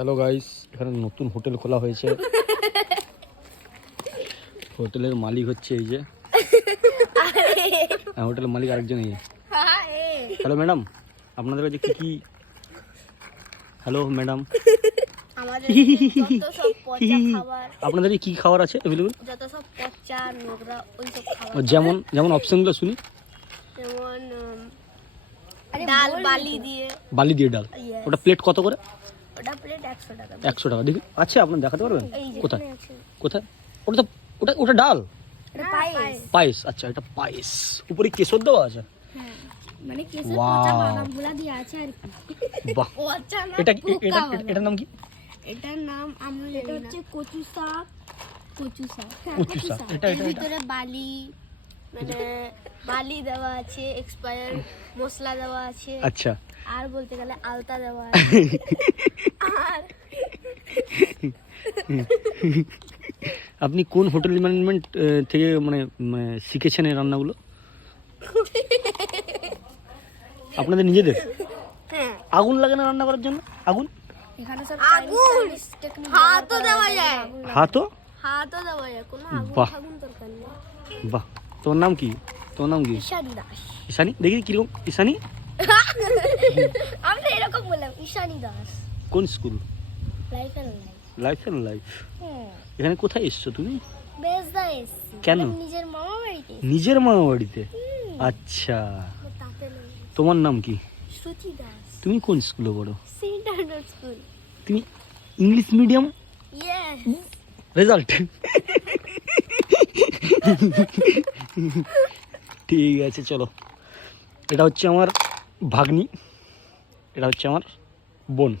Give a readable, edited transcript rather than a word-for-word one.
Hello guys, এখানে নতুন hotel খোলা হয়েছে। হোটেলের মালিক হচ্ছে এই যে, হোটেলের মালিক আরেকজন এই। হ্যালো ম্যাডাম, আপনাদের কাছে কি কি? হ্যালো ম্যাডাম, আপনাদের কি খাবার আছে অ্যাভেলেবল? যত সব পচা নোংরা ওই সব খাবার, যেমন যেমন অপশনগুলো শুনি। যেমন ডাল বালি দিয়ে। বালি দিয়ে ডাল, Yes. ওটা প্লেট কত করে? ওটা প্লেট 100 টাকা। 100 টাকা। দেখি আচ্ছা, আপনার দেখাতে পারবেন এই যে কোথায় এখানে আছে। কোথায়? ওটা তো ওটা ওটা ডাল, এটা পায়েস। পায়েস। আচ্ছা, এটা পায়েস, উপরে কেশর দেওয়া আছে। হ্যাঁ, মানে কেসের Wow. পচা বাদামগুলা দিয়ে আছে আর কি। বাহ, পচা না, এটা পোকা এটা এটার নাম কি? এটার নাম আমি জানি না। এটা হচ্ছে কচু শাক। কচু শাক, হ্যাঁ, কচু কচু শাক। শাক। এটা এর এটা ভিতরে বালি, মানে বালি দেওয়া আছে, এক্সপায়ার মশলা দেওয়া আছে, আচ্ছা, আর বলতে গেলে আলতা দেওয়া আছে। আর আপনি কোন হোটেল ম্যানেজমেন্ট থেকে মানে শিখেছেন এই রান্নাগুলো? আপনাদের নিজেদের? হ্যাঁ, আগুন লাগে না রান্না করার জন্য? আগুন এখানে সব চাইনিজ টেকনিক, হাতও দেওয়া যায়, হাতও হাতও দেওয়া যায়, কোনো আগুন বাহ। ফাগুন দরকার নেই। বাহ, তোর নাম কি? তোর নাম কি? ঈশানী দাস। ঈশানী, দেখি কিরকম ঈশানী? আমি তো এরকম বললাম, ঈশানী দাস। কোন school? Life and life. Life and life. হ্যাঁ, এখানে কোথায় এসছো তুমি? বেজদা এসছি। কেন? আমি নিজের মামা বাড়িতে এসছি। নিজের মামা বাড়িতে? আচ্ছা, তাতে না, তোমার নাম কি? শ্রুতি দাস। তুমি কোন স্কুলে পড়ো? সেন্ট আন্ডার স্কুল। তুমি ইংলিশ মিডিয়াম? ইয়েস। রেজাল্ট ঠিক আছে, চলো। এটা হচ্ছে আমার ভাগ্নি, এটা হচ্ছে আমার বোন।